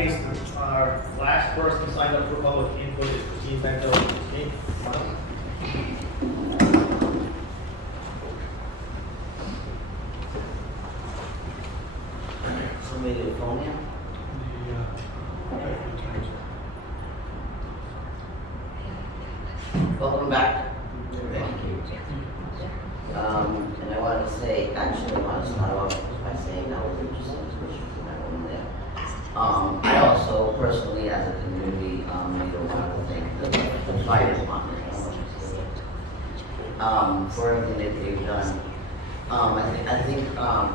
case, our last person signed up for public input is Khrystyne Bento. Khrystyne, come on up. Somebody to phone him? Welcome back. Thank you. And I wanted to say, actually, I want to start off by saying that was interesting, especially for my woman there. I also personally, as a community leader, want to thank the fire department for everything that they've done. I think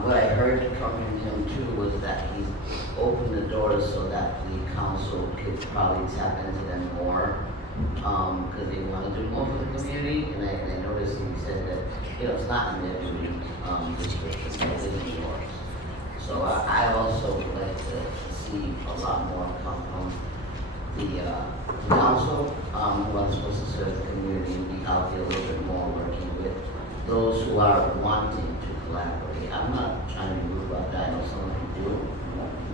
what I heard from him too was that he's opened the doors so that the council could probably tap into them more, because they want to do more for the community. And I noticed he said that, you know, it's not in their duty, it's in yours. So I also would like to see a lot more come from the council, who are supposed to serve the community, and be out there a little bit more working with those who are wanting to collaborate. I'm not trying to be rude about that. I know some of you do.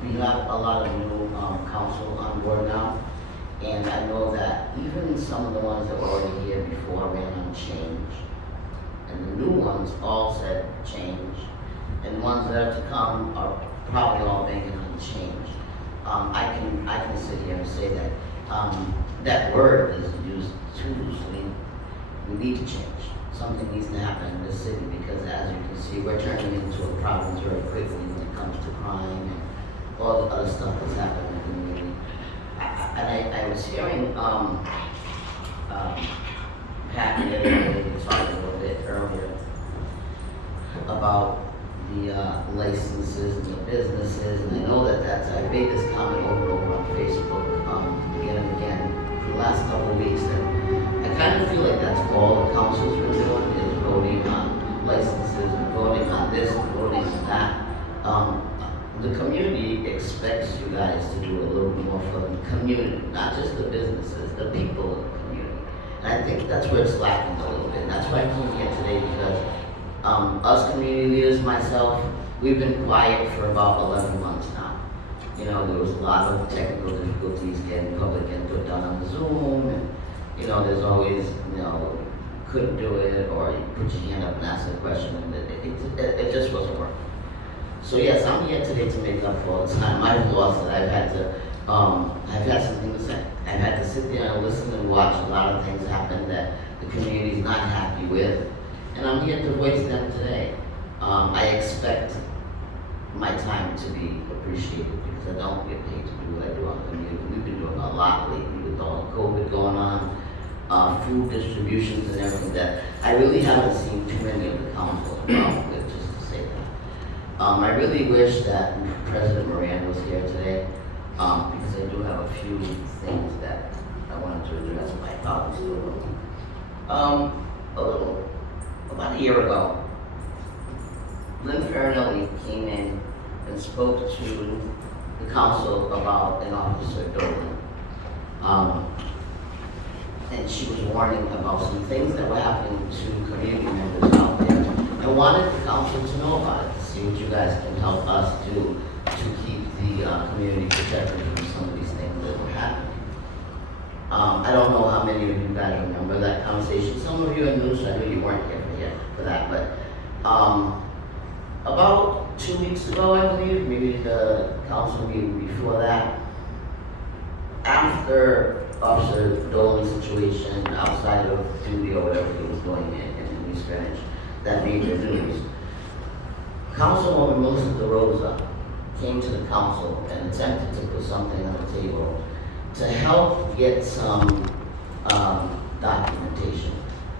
We have a lot of new council on board now, and I know that even some of the ones that were already here before ran on change, and the new ones all said change, and the ones that are to come are probably all banking on change. I can sit here and say that that word is used too loosely. We need to change. Something needs to happen in this city, because as you can see, we're turning into a province very quickly when it comes to crime and all the other stuff that's happening in the community. I was hearing Pat and Eyez talk a little bit earlier about the licenses and the businesses, and I know that I made this comment over and over on Facebook again and again for the last couple of weeks, that I kind of feel like that's all the council's been doing, is voting on licenses and voting on this and voting on that. The community expects you guys to do a little more for the community, not just the businesses, the people in the community. And I think that's where it's lacking a little bit. And that's why I came here today, because us community leaders, myself, we've been quiet for about 11 months now. You know, there was a lot of technical difficulties getting public input done on the Zoom, and you know, there's always, you know, couldn't do it, or you put your hand up and ask a question, and it just wasn't working. So yes, I'm here today to make up for all the time I've lost, that I've had something to say. I've had to sit there and listen and watch a lot of things happen that the community's not happy with, and I'm here to voice them today. I expect my time to be appreciated, because I don't get paid to do what I do on the community. We've been doing a lot lately with all the COVID going on, food distributions and everything, that I really haven't seen too many of the council involved with, just to say that. I really wish that President Moran was here today, because I do have a few things that I wanted to address my thoughts to. About a year ago, Lynn Farinelli came in and spoke to the council about an officer Dolan. And she was warning about some things that were happening to community members out there. I wanted the council to know about it, to see what you guys can help us do to keep the community protected from some of these things that were happening. I don't know how many of you guys remember that conversation. Some of you are new, so I know you weren't here for that, but about 2 weeks ago, I believe, maybe the council meeting before that, after Officer Dolan's situation outside of duty or whatever he was doing in East Greenwich, that made the news, Councilwoman Melissa DeRosa came to the council and attempted to put something on the table to help get some documentation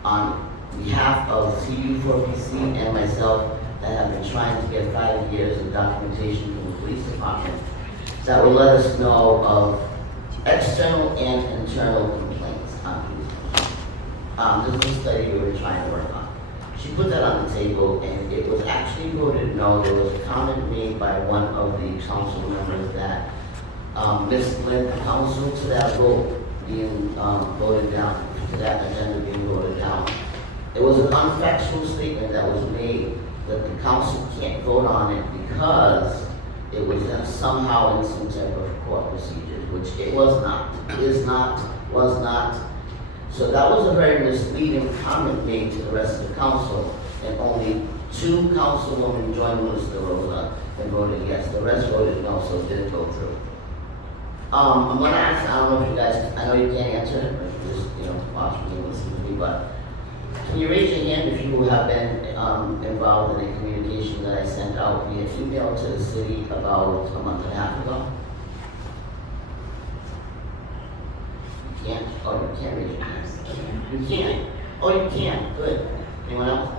on behalf of CU4PC and myself, that have been trying to get 5 years of documentation from the police department that will let us know of external and internal complaints on police. This is a study we were trying to work on. She put that on the table, and it was actually voted no. There was a comment made by one of the council members that misled the council to that vote being voted down, to that agenda being voted down. It was an unfactual statement that was made that the council can't vote on it because it was somehow in some type of court procedure, which it was not, is not, was not. So that was a very misleading comment made to the rest of the council, and only 2 councilwomen joined Minister Rosa and voted yes. The rest voted no, so it didn't go through. I'm gonna ask, I don't know if you guys, I know you can't answer it, but you just, watch me and listen to me, but can you raise your hand if you have been involved in a communication that I sent out via email to the city about a month and a half ago? You can't? Oh, you can't raise your hand. You can. Oh, you can. Good. Anyone else?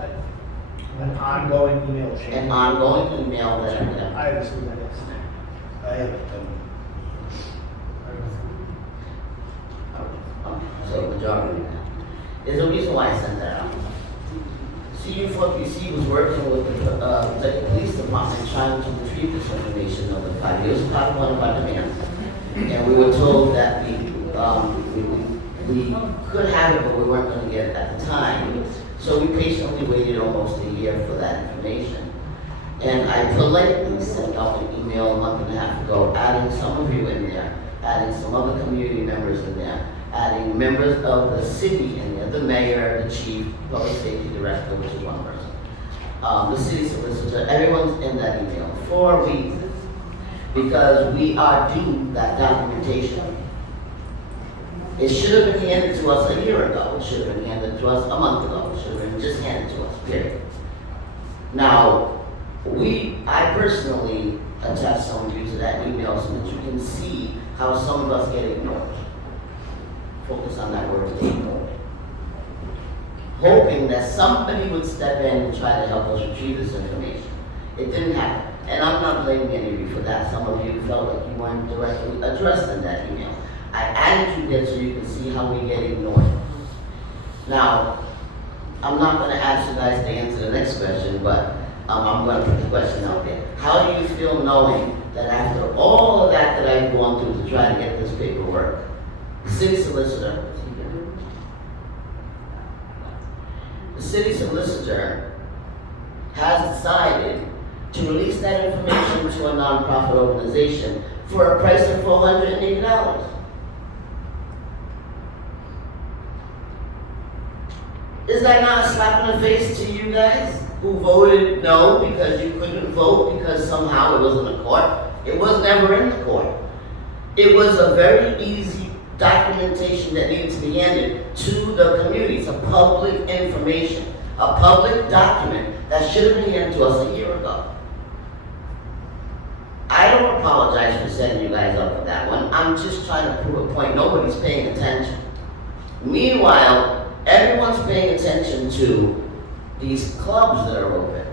An ongoing email chain. An ongoing email that I have. I received that, yes. I have it. So majority of that. There's a reason why I sent that out. CU4PC was working with the police department trying to retrieve this information over the 5 years. It was part of one of our demands. And we were told that we could have it, but we weren't going to get it at the time. So we patiently waited almost a year for that information. And I politely sent out an email a month and a half ago, adding some of you in there, adding some other community members in there, adding members of the city in there, the mayor, the chief, public safety director, which is one person, the city solicitor, everyone's in that email for a reason. Because we are due that documentation. It should have been handed to us a year ago. It should have been handed to us a month ago. It should have been just handed to us, period. Now, I personally attached some of you to that email so that you can see how some of us get ignored. Focus on that word, ignored. Hoping that somebody would step in and try to help us retrieve this information. It didn't happen. And I'm not blaming any of you for that. Some of you felt like you weren't directly addressed in that email. I added you there so you can see how we get ignored. Now, I'm not going to ask you guys to answer the next question, but I'm going to put the question out there. How do you feel knowing that after all of that I've gone through to try to get this paperwork, the city solicitor has decided to release that information to a nonprofit organization for a price of $480. Is that not a slap in the face to you guys who voted no because you couldn't vote because somehow it was in the court? It was never in the court. It was a very easy documentation that needed to be handed to the community. It's a public information, a public document that should have been handed to us a year ago. I don't apologize for setting you guys up for that one. I'm just trying to prove a point. Nobody's paying attention. Meanwhile, everyone's paying attention to these clubs that are open.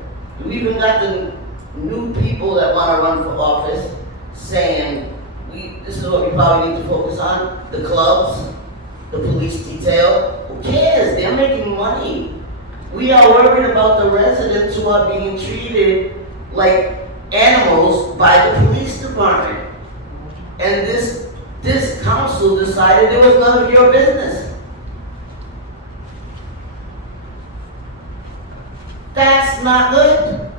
We even got the new people that want to run for office saying, this is what we probably need to focus on, the clubs, the police detail. Who cares? They're making money. We are worried about the residents who are being treated like animals by the police department. And this council decided it was none of your business. That's not good.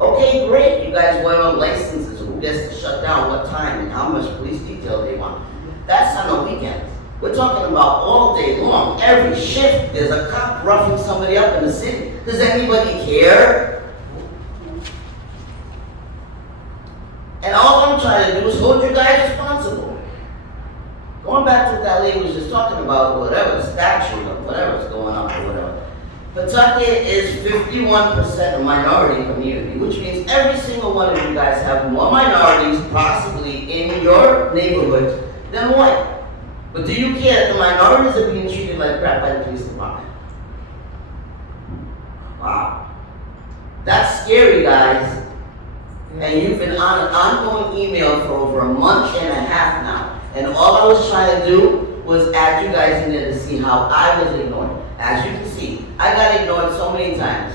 Okay, great. You guys want on licenses, who gets to shut down, what time, and how much police detail they want. That's on the weekends. We're talking about all day long. Every shift, there's a cop roughing somebody up in the city. Does anybody care? And all I'm trying to do is hold you guys responsible. Going back to what that lady was just talking about, whatever, statute or whatever's going on or whatever. Pawtucket is 51% a minority community, which means every single one of you guys have more minorities possibly in your neighborhood than white. But do you care that the minorities are being treated like crap by the police department? Wow. That's scary, guys. And you've been on an ongoing email for over a month and a half now. And all I was trying to do was add you guys in there to see how I was ignored. As you can see, I got ignored so many times.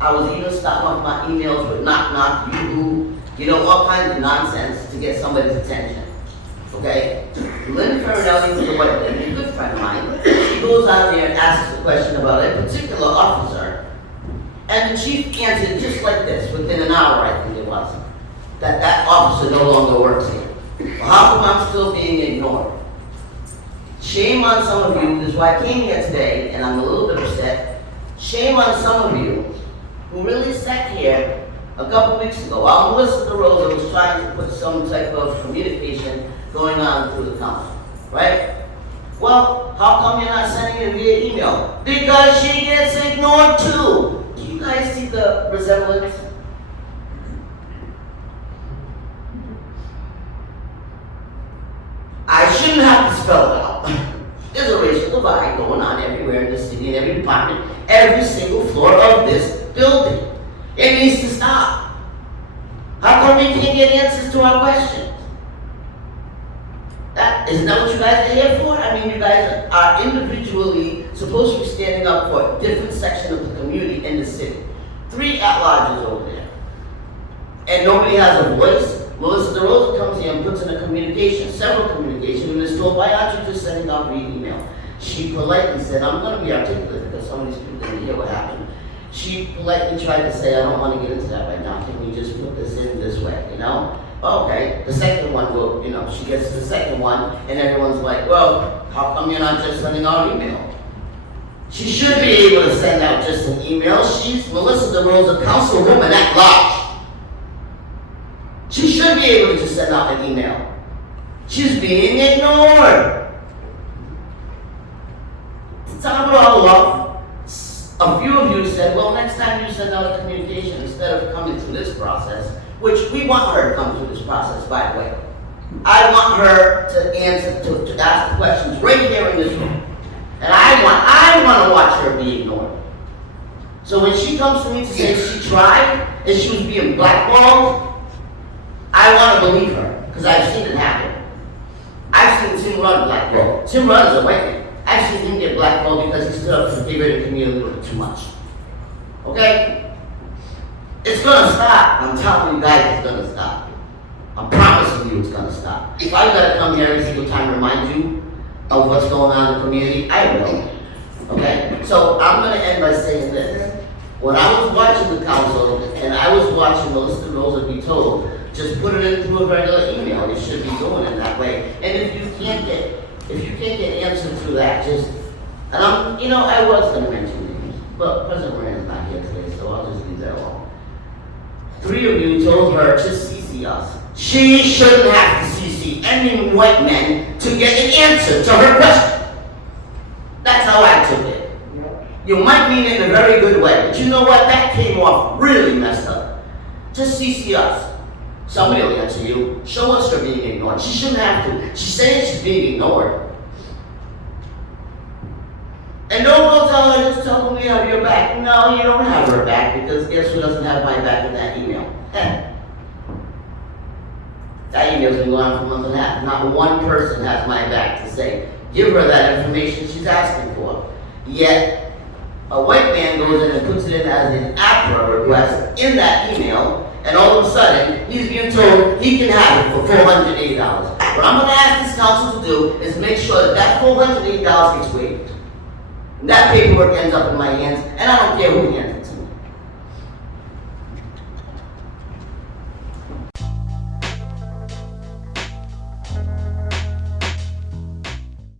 I was even stopping off my emails with knock knock, all kinds of nonsense to get somebody's attention. Okay? Lynn Farinelli, who's a white lady, a good friend of mine, she goes out there and asks a question about a particular officer. And the chief answered just like this, within an hour, I think it was. that that officer no longer works here. Well, how come I'm still being ignored? Shame on some of you, this is why I came here today, and I'm a little bit upset. Shame on some of you who really sat here a couple weeks ago, while Melissa DeRosa was trying to put some type of communication going on through the council, right? Well, how come you're not sending it via email? Because she gets ignored too. Do you guys see the resemblance? I shouldn't have to spell it out. There's a racial divide going on everywhere in the city, in every department, every single floor of this building. It needs to stop. How come we can't get answers to our questions? Isn't that what you guys are here for? I mean, you guys are individually supposed to be standing up for a different section of the community in the city. 3 at-larges over there. And nobody has a voice. Melissa DeRosa comes here and puts in a communication, several communications, and is told, why aren't you just sending out via email? She politely said, I'm going to be articulate because some of these people didn't hear what happened. She politely tried to say, I don't want to get into that right now. Can we just put this in this way, you know? Okay, the second one will, you know, she gets the second one, and everyone's like, well, how come you're not just sending out email? She should be able to send out just an email. She's Melissa DeRosa, councilwoman at large. She should be able to just send out an email. She's being ignored. To top it all off, a few of you said, well, next time you send out a communication, instead of coming through this process, which we want her to come through this process, by the way. I want her to answer, to ask the questions right here in this room. And I want to watch her be ignored. So when she comes to me to say she tried and she was being blackballed, I want to believe her, because I've seen it happen. I've seen Tim Rudd blackballed. Tim Rudd is a white man. I've seen him get blackballed because he stood up for the figurative community a little bit too much. Okay? It's gonna stop. I'm telling you guys it's gonna stop. I'm promising you it's gonna stop. If I've got to come here every single time to remind you of what's going on in the community, I will. Okay? So I'm gonna end by saying this. When I was watching the council and I was watching Melissa DeRosa be told, just put it in through a regular email. You should be doing it that way. And if you can't get answered through that, just, and I was gonna mention names, but President Moran's not here today, so I'll just leave that alone. 3 of you told her to CC us. She shouldn't have to CC any white men to get an answer to her question. That's how I took it. You might mean it in a very good way, but you know what? That came off really messed up. Just CC us. Somebody will answer you. Show us her being ignored. She shouldn't have to. She's saying she's being ignored. And don't go tell her, just tell them we have your back. No, you don't have her back, because guess who doesn't have my back in that email? That email's been going on for a month and a half. Not one person has my back to say, give her that information she's asking for. Yet, a white man goes in and puts it in as an APRA request in that email, and all of a sudden, he's being told he can have it for $480. What I'm going to ask this council to do is make sure that that $480 gets waived. And that paperwork ends up in my hands, and I don't care who hands it.